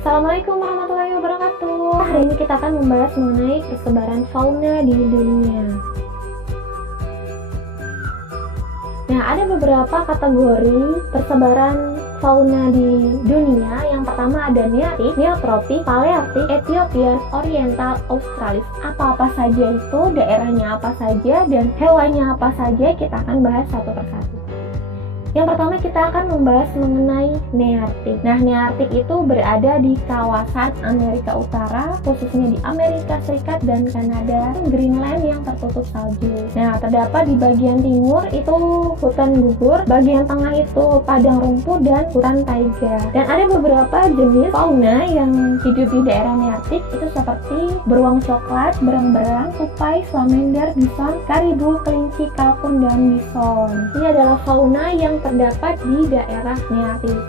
Assalamualaikum warahmatullahi wabarakatuh. Hari ini kita akan membahas mengenai persebaran fauna di dunia. Nah, ada beberapa kategori persebaran fauna di dunia. Yang pertama ada Nearctic, Neotropik, Palearctic, Ethiopian, Oriental, Australis. Apa-apa saja itu, daerahnya apa saja, dan hewannya apa saja, kita akan bahas satu persatu. Yang pertama kita akan membahas mengenai Nearctic. Nah, Nearctic itu berada di kawasan Amerika Utara, khususnya di Amerika Serikat dan Kanada, Greenland yang tertutup salju. Nah, terdapat di bagian timur itu hutan gugur, bagian tengah itu padang rumput dan hutan taiga. Dan ada beberapa jenis fauna yang hidup di daerah Nearctic itu seperti beruang coklat, berang-berang, tupai, salamander, bison, karibu, kelinci, kalkun, dan bison. Ini adalah fauna yang terdapat di daerah Nearctic.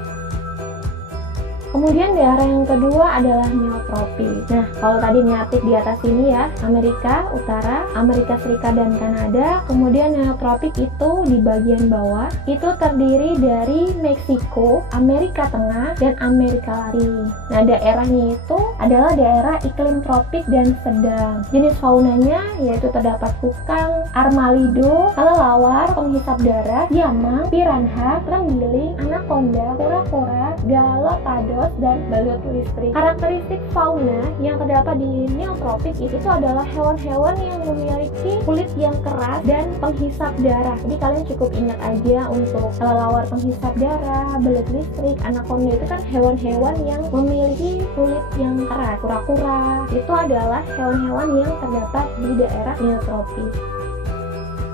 Kemudian daerah yang kedua adalah Neotropik. Nah, kalau tadi Nearctic di atas ini ya, Amerika Utara, Amerika Serikat dan Kanada. Kemudian Neotropik itu di bagian bawah, itu terdiri dari Meksiko, Amerika Tengah, dan Amerika Latin. Nah, daerahnya itu adalah daerah iklim tropik dan sedang. Jenis faunanya yaitu terdapat kukang, armalido, kelelawar, penghisap darah, siamang, piranha, terenggiling, anaconda, kura-kura, galapagos, dan balut listrik. Karakteristik fauna yang terdapat di Neotropik itu adalah hewan-hewan yang memiliki kulit yang keras dan penghisap darah. Jadi kalian cukup ingat aja untuk kelelawar penghisap darah, balut listrik, anaconda itu kan hewan-hewan yang memiliki kulit yang keras. Kura-kura itu adalah hewan-hewan yang terdapat di daerah Neotropik.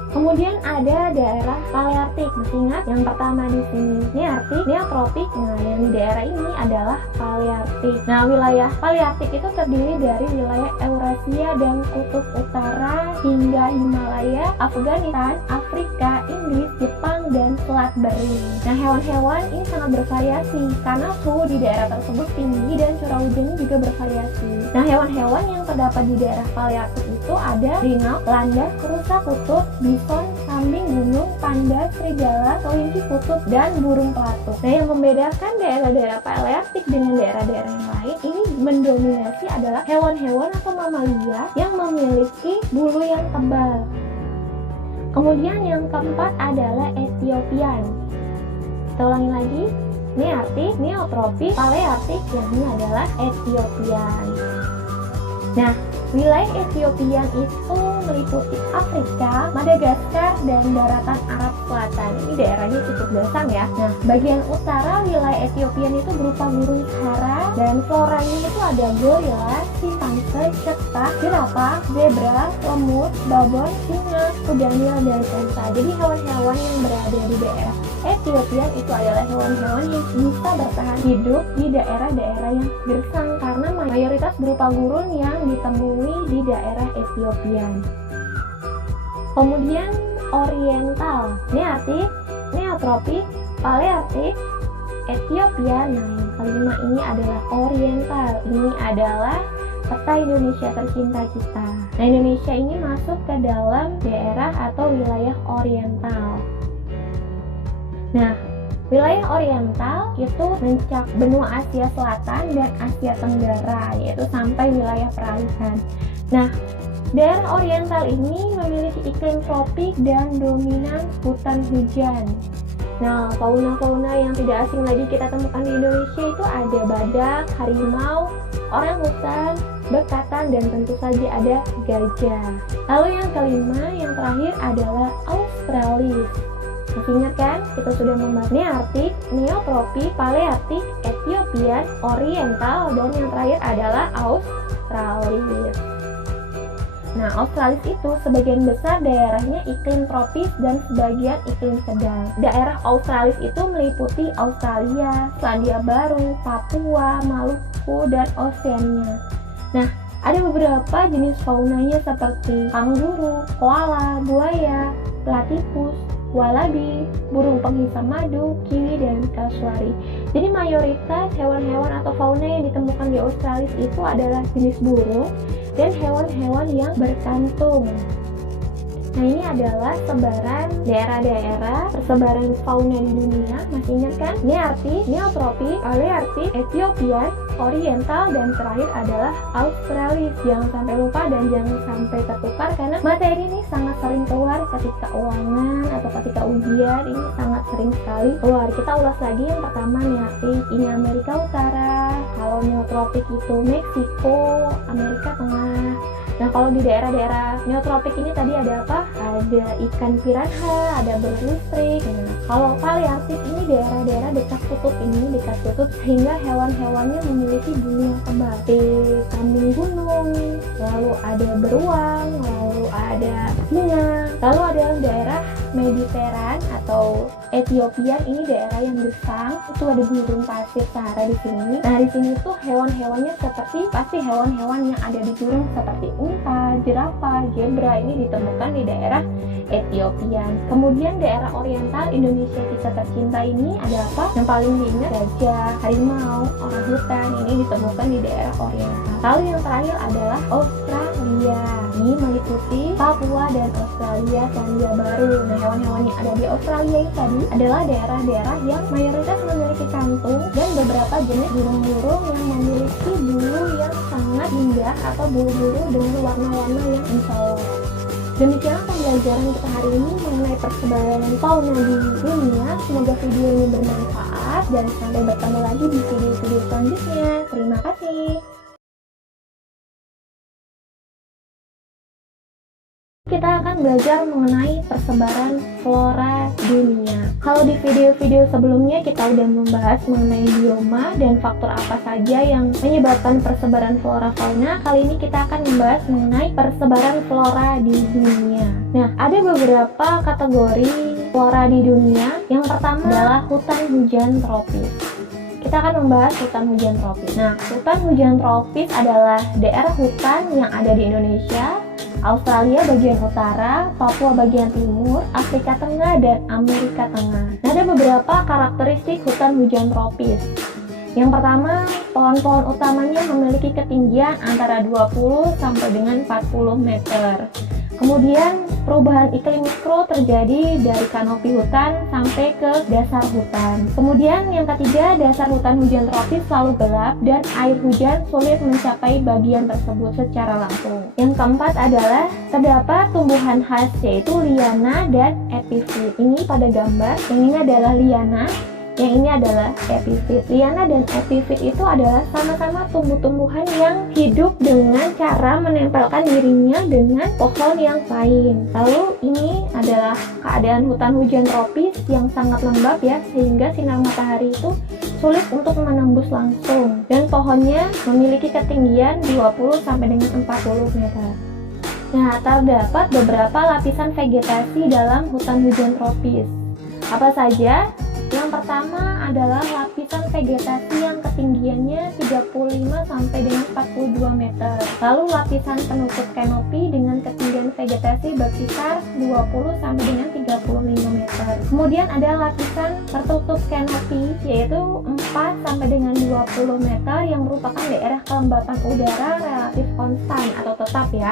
Kemudian ada daerah Palearctic. Masih ingat yang pertama di sini Nearctic, Neotropik. Nah, yang di daerah ini adalah Palearctic. Nah, wilayah Palearctic itu terdiri dari wilayah Eurasia dan Kutub Utara hingga Himalaya, Afghanistan, Afrika, Inggris, Jepang, dan Selat Bering. Nah, hewan-hewan ini sangat bervariasi karena suhu di daerah tersebut tinggi dan curah hujannya juga bervariasi. Nah, hewan-hewan yang terdapat di daerah Palearctic itu ada rhino, landas, rusa kutub, bison, kambing gunung, panda, serigala, kelinci kutub, dan burung pelatuk. Nah, yang membedakan daerah-daerah Palearctic dengan daerah-daerah yang lain ini mendominasi adalah hewan-hewan atau mamalia yang memiliki bulu yang tebal. Kemudian yang keempat adalah Ethiopian. Kita ulangi lagi, Nearctic, Neotropik, Palearctic, yang ini adalah Ethiopian. Nah, wilayah Ethiopian itu meliputi Afrika, Madagaskar, dan daratan Arab Selatan. Ini daerahnya cukup gersang ya. Nah, bagian utara wilayah Ethiopian itu berupa gurun Sahara dan floranya itu ada gorila, simpanse, cetak, jerapah, zebra, lemur, babon, singa, kuda nil, dan unta. Jadi hewan-hewan yang berada di daerah Ethiopian itu adalah hewan-hewan yang bisa bertahan hidup di daerah-daerah yang gersang karena mayoritas berupa gurun yang ditemui di daerah Ethiopian. Kemudian Oriental, Nearctic, Neotropik, Palearctic, Ethiopian. Nah, yang kelima ini adalah Oriental. Ini adalah peta Indonesia tercinta kita. Nah, Indonesia ini masuk ke dalam daerah atau wilayah Oriental. Nah, wilayah Oriental itu mencakup benua Asia Selatan dan Asia Tenggara, yaitu sampai wilayah peralihan. Nah, daerah Oriental ini memiliki iklim tropik dan dominan hutan hujan. Nah, fauna-fauna yang tidak asing lagi kita temukan di Indonesia itu ada badak, harimau, orangutan, bekatan, dan tentu saja ada gajah. Lalu yang kelima, yang terakhir adalah Australis. Masih ingat kan? Kita sudah membahas Nearctic, Neotropik, Palearctic, Ethiopian, Oriental, dan yang terakhir adalah Australis. Nah, Australis itu sebagian besar daerahnya iklim tropis dan sebagian iklim sedang. Daerah Australis itu meliputi Australia, Selandia Baru, Papua, Maluku, dan Oseania. Nah, ada beberapa jenis faunanya seperti kanguru, koala, buaya, platypus, walabi, burung penghisap madu, kiwi, dan kasuari. Jadi mayoritas hewan-hewan atau fauna yang ditemukan di Australis itu adalah jenis burung dan hewan-hewan yang berkantung. Nah, ini adalah sebaran daerah-daerah persebaran fauna di dunia. Masih ingat kan? Nearktik, Neotropik, Palearktik, Ethiopian, Oriental, dan terakhir adalah Australis. Jangan sampai lupa dan jangan sampai tertukar karena materi ini sangat sering keluar ketika ulangan atau ketika ujian. Ini sangat sering sekali keluar. Kita ulas lagi. Yang pertama Nearktik, ini Amerika Utara. Kalau Neotropik itu Meksiko, Amerika Tengah. Nah, kalau di daerah-daerah neotropik ini tadi ada apa? Ada ikan piranha, ada berlistrik. Nah, kalau Palearktik ini daerah-daerah dekat kutub sehingga hewan-hewannya memiliki bulu yang tebal. Di kambing gunung, lalu ada beruang, lalu ada singa. Lalu ada daerah Mediteran atau Ethiopian, ini daerah yang gersang, itu ada gurun pasir Sahara di sini. Nah, di sini tuh hewan-hewannya pasti hewan-hewan yang ada di gurun seperti unta, jerapah, zebra ini ditemukan di daerah Ethiopian. Kemudian daerah Oriental Indonesia kita tercinta ini ada apa? Yang paling diingat gajah, harimau, orangutan ini ditemukan di daerah Oriental. Lalu yang terakhir adalah Australia. Ini meliputi Papua dan Australia Selandia Baru. Nah, hewan-hewan yang ada di Australia ini tadi adalah daerah-daerah yang mayoritas memiliki kantung dan beberapa jenis burung-burung yang memiliki bulu yang sangat indah atau bulu-bulu dengan warna-warna yang mencolok. Demikianlah pembelajaran kita hari ini mengenai persebaran fauna di dunia. Semoga video ini bermanfaat dan sampai bertemu lagi di video-video selanjutnya. Terima kasih. Kita akan belajar mengenai persebaran flora dunia. Kalau di video-video sebelumnya kita udah membahas mengenai bioma dan faktor apa saja yang menyebabkan persebaran flora fauna, kali ini kita akan membahas mengenai persebaran flora di dunia. Nah, ada beberapa kategori flora di dunia. Yang pertama adalah hutan hujan tropis. Kita akan membahas hutan hujan tropis. Nah, hutan hujan tropis adalah daerah hutan yang ada di Indonesia, Australia bagian utara, Papua bagian timur, Afrika Tengah, dan Amerika Tengah. Nah, ada beberapa karakteristik hutan hujan tropis. Yang pertama, pohon-pohon utamanya memiliki ketinggian antara 20 sampai dengan 40 meter. Kemudian, perubahan iklim mikro terjadi dari kanopi hutan sampai ke dasar hutan. Kemudian, yang ketiga, dasar hutan hujan tropis selalu gelap dan air hujan sulit mencapai bagian tersebut secara langsung. Yang keempat adalah terdapat tumbuhan khas yaitu liana dan epifit. Ini pada gambar, yang ini adalah liana, yang ini adalah epifit. Liana dan epifit itu adalah sama-sama tumbuh-tumbuhan yang hidup dengan cara menempelkan dirinya dengan pohon yang lain. Lalu ini adalah keadaan hutan hujan tropis yang sangat lembab ya, sehingga sinar matahari itu sulit untuk menembus langsung. Dan pohonnya memiliki ketinggian 20 sampai dengan 40 meter. Nah, terdapat beberapa lapisan vegetasi dalam hutan hujan tropis. Apa saja? Yang pertama adalah lapisan vegetasi yang ketinggiannya 35 sampai dengan 42 meter. Lalu lapisan penutup kanopi dengan ketinggian vegetasi berkisar 20 sampai dengan 35 meter. Kemudian ada lapisan tertutup kanopi yaitu 4 sampai dengan 20 meter yang merupakan daerah kelembapan udara relatif konstan atau tetap ya.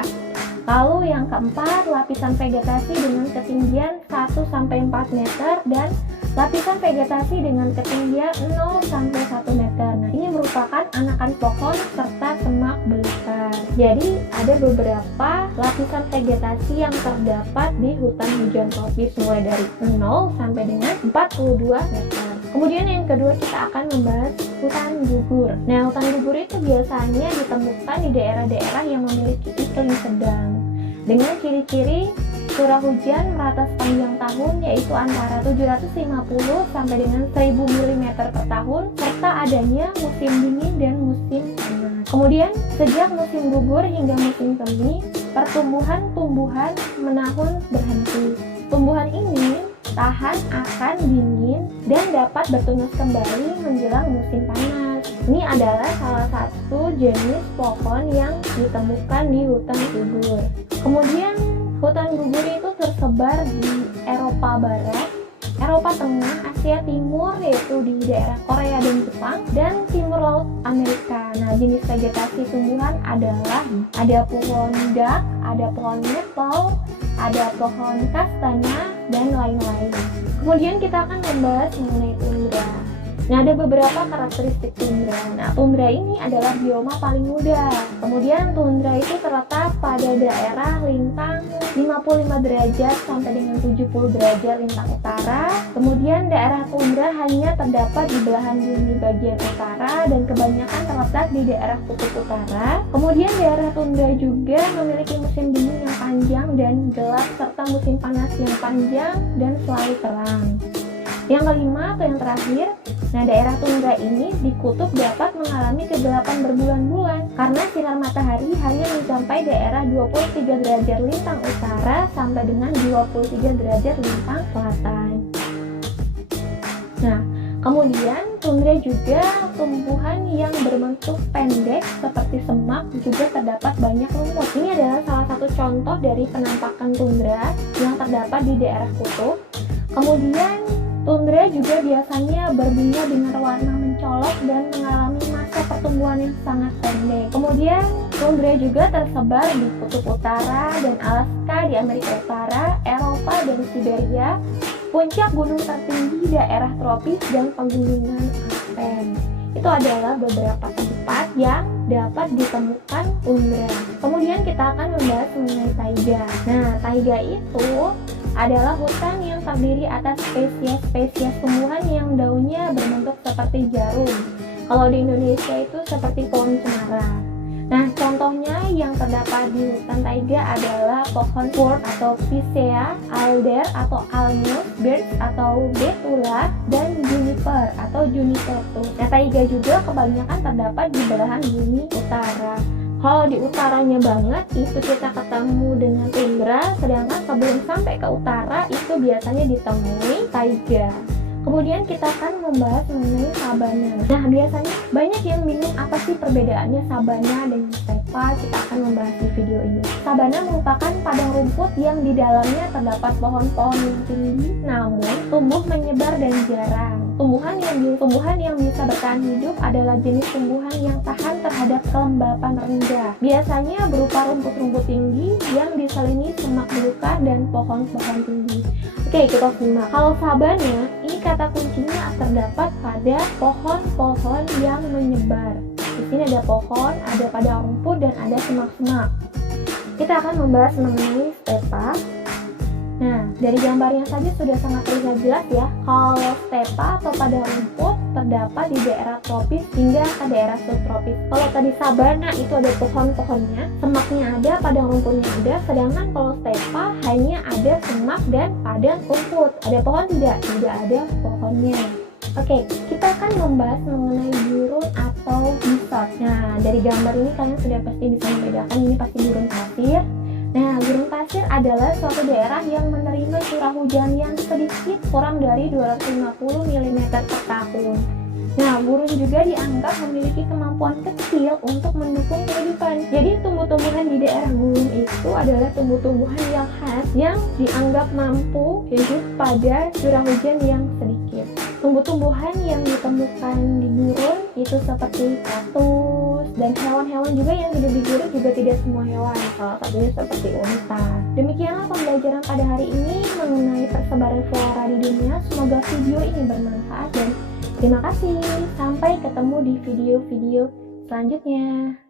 Lalu yang keempat, lapisan vegetasi dengan ketinggian 1 sampai 4 meter dan lapisan vegetasi dengan ketinggian 0 sampai 1 meter. Nah, ini merupakan anakan pohon serta semak belukar. Jadi, ada beberapa lapisan vegetasi yang terdapat di hutan hujan tropis mulai dari 0 sampai dengan 42 meter. Kemudian yang kedua kita akan membahas hutan gugur. Nah, hutan gugur itu biasanya ditemukan di daerah-daerah yang memiliki iklim sedang dengan ciri-ciri curah hujan merata sepanjang tahun yaitu antara 750 sampai dengan 1000 mm per tahun serta adanya musim dingin dan musim panas. Kemudian sejak musim gugur hingga musim semi, pertumbuhan tumbuhan menahun berhenti. Tumbuhan ini tahan akan dingin dan dapat bertunas kembali menjelang musim panas. Ini adalah salah satu jenis pohon yang ditemukan di hutan gugur. Kemudian hutan gugur itu tersebar di Eropa Barat, Eropa Tengah, Asia Timur yaitu di daerah Korea dan Jepang, dan timur laut Amerika. Nah, jenis vegetasi tumbuhan adalah ada pohon dak, ada pohon maple, ada pohon kastanya, dan lain-lain. Kemudian kita akan membahas mengenai tundra. Nah, ada beberapa karakteristik tundra. Nah, tundra ini adalah bioma paling muda. Kemudian tundra itu terletak pada daerah lintang 55 derajat sampai dengan 70 derajat lintang utara. Kemudian daerah tundra hanya terdapat di belahan bumi bagian utara dan kebanyakan terletak di daerah kutub utara. Kemudian daerah tundra juga memiliki musim dingin yang panjang dan gelap serta musim panas yang panjang dan selalu terang. Yang kelima atau yang terakhir, nah daerah tundra ini di kutub dapat mengalami kegelapan berbulan-bulan karena sinar matahari hanya mencapai daerah 23 derajat lintang utara sampai dengan 23 derajat lintang selatan. Nah, kemudian tundra juga tumbuhan yang berbentuk pendek seperti semak, juga terdapat banyak lumut. Ini adalah salah satu contoh dari penampakan tundra yang terdapat di daerah kutub. Kemudian tundra juga biasanya berbunga dengan warna mencolok dan mengalami masa pertumbuhan yang sangat pendek. Kemudian tundra juga tersebar di kutub utara dan Alaska di Amerika Utara, Eropa dan Siberia, puncak gunung tertinggi daerah tropis dan pegunungan Alpen. Itu adalah beberapa tempat yang dapat ditemukan tundra. Kemudian kita akan membahas mengenai taiga. Nah, taiga itu adalah hutan yang terdiri atas spesies-spesies tumbuhan yang daunnya berbentuk seperti jarum. Kalau di Indonesia itu seperti pohon cemara. Nah, contohnya yang terdapat di hutan taiga adalah pohon fir atau Picea, alder atau almus, birch atau betula, dan juniper atau juniperus. Nah, taiga juga kebanyakan terdapat di belahan bumi utara. Kalau di utaranya banget itu kita ketemu dengan tundra, sedangkan sebelum sampai ke utara itu biasanya ditemui taiga. Kemudian kita akan membahas mengenai sabana. Nah, biasanya banyak yang bingung apa sih perbedaannya sabana dengan stepa. Kita akan membahas di video ini. Sabana merupakan padang rumput yang di dalamnya terdapat pohon-pohon yang tinggi namun tumbuh menyebar dan jarang. Tumbuhan yang bisa bertahan hidup adalah jenis tumbuhan yang tahan terhadap kelembapan rendah. Biasanya berupa rumput-rumput tinggi yang diselingi semak belukar dan pohon-pohon tinggi. Oke, kita simak. Kalau sabana, ini kata kuncinya terdapat pada pohon-pohon yang menyebar. Di sini ada pohon, ada padang rumput, dan ada semak-semak. Kita akan membahas mengenai stepa. Nah, dari gambarnya saja sudah sangat terlihat jelas ya, kalau stepa atau padang rumput terdapat di daerah tropis hingga ke daerah subtropis. Kalau tadi sabana itu ada pohon-pohonnya, semaknya ada, padang rumputnya ada, sedangkan kalau stepa hanya ada semak dan padang rumput. Ada pohon tidak? Tidak ada pohonnya. Oke, kita akan membahas mengenai gurun atau bisot. Nah, dari gambar ini kalian sudah pasti bisa membedakan ini pasti gurun pasir. Nah, gurun pasir adalah suatu daerah yang menerima curah hujan yang sedikit kurang dari 250 mm per tahun. Nah, gurun juga dianggap memiliki kemampuan kecil untuk mendukung kehidupan. Jadi, tumbuh-tumbuhan di daerah gurun itu adalah tumbuh-tumbuhan yang khas yang dianggap mampu hidup pada curah hujan yang sedikit. Tumbuh-tumbuhan yang ditemukan di gurun itu seperti kaktus, dan hewan-hewan juga yang hidup di gurun juga tidak semua hewan, salah satunya seperti unta. Demikianlah pembelajaran pada hari ini mengenai persebaran flora di dunia. Semoga video ini bermanfaat dan terima kasih. Sampai ketemu di video-video selanjutnya.